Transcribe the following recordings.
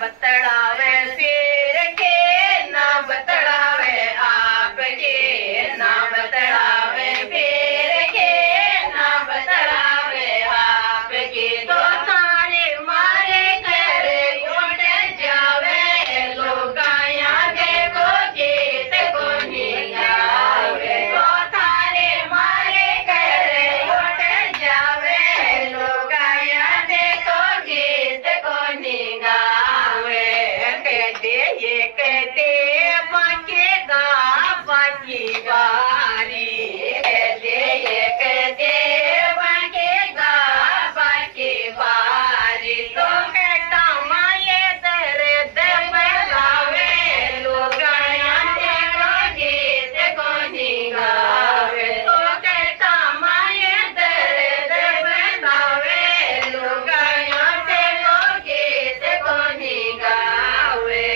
बतलावे सिर के ना बतलावे आपके ना बतलावे फिर के ना बतलावे आपके तो थारे मारे घर उठ जावे लोग यहाँ देखो गीत को निगावे तो थारे मारे घर उठ जावे लोग यहाँ देखो गीत को निगावे कहते ये कहते बाकी गा बाकी बारी कहते ये कहते बाकी गा बाकी बारी तो कहता माये दर्द बलावे लोग यहाँ देखो गीत को निगावे तो कहता माये दर्द बलावे लोग यहाँ देखो गीत को निगावे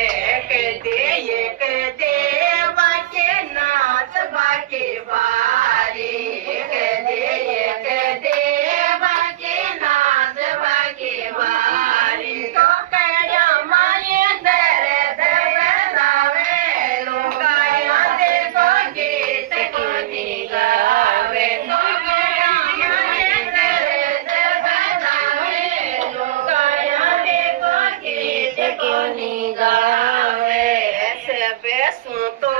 कहते ये कहते बाकी नाच बाकी बारी कहते ये कहते बाकी नाच बाकी बारी तो कहया माये दर्द बलावे लोग यहाँ देखो गीत को निगावे तो कहया माये दर्द बलावे लोग यहाँ देखो गीत को निगावे ऐसे बेसुं तो